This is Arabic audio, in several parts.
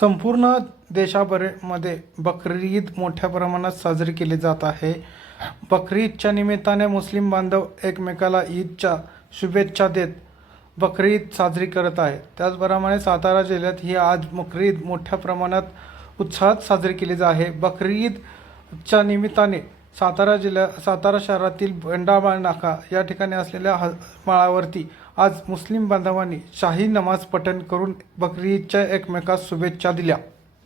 संपूर्ण देशाभरमध्ये बकरी ईद मोठ्या प्रमाणात साजरी केली जात आहे. बकरी ईदच्या निमित्ताने मुस्लिम बांधव एकमेकाला ईदच्या शुभेच्छा देत बकरी ईद साजरी करत आहे त्याचप्रमाणे सातारा जिल्ह्यात ही आज बकरी ईद मोठ्या प्रमाणात उत्साहात साजरी केली जात आहे. बकरी ईदच्या निमित्ताने सातारा जिल्ह्या सातारा शहरातील बंडामाळ नाका या ठिकाणी असलेल्या ह माळावरती आज मुस्लिम बांधवांनी शाही नमाज पठण करून बकरी ईदच्या एकमेकास शुभेच्छा दिल्या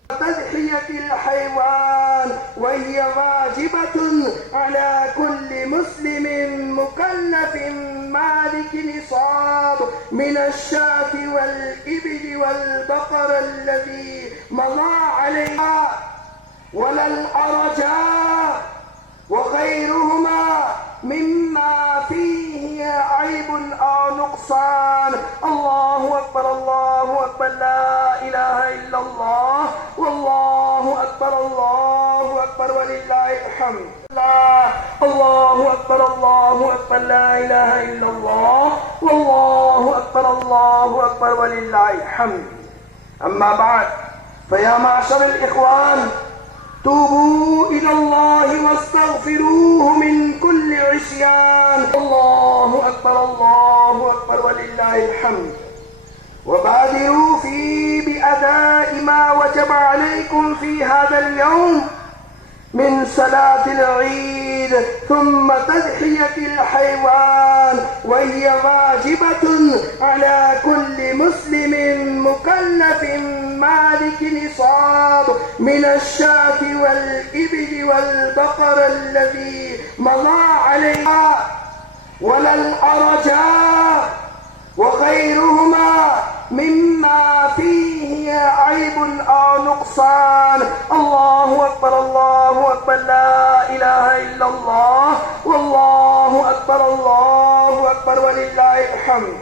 تضحية الحيوان وهي واجبة على كل مسلم مكلف مالك نصاب من الشاة والإبل والبقر الذي مضى عليها ولا الأرجاء فيه عيب أو نقصان. الله أكبر الله أكبر. لا إله إلا الله. والله أكبر الله أكبر ولله الحمد. الله أكبر الله أكبر. لا إله إلا الله. والله أكبر الله أكبر ولله الحمد. أما بعد فيا معشر الإخوان توبوا إلى الله واستغفروه ولله الحمد. وبادروا في بأداء ما وجب عليكم في هذا اليوم من صلاة العيد ثم تضحية الحيوان وهي واجبة على كل مسلم مكلف مالك نصاب من الشاة والإبل والبقر الذي مضى عليها. ولا الأرجاء فيه عيب أو نقصان. الله أكبر الله أكبر. لا إله إلا الله. والله أكبر الله أكبر ولله الحمد.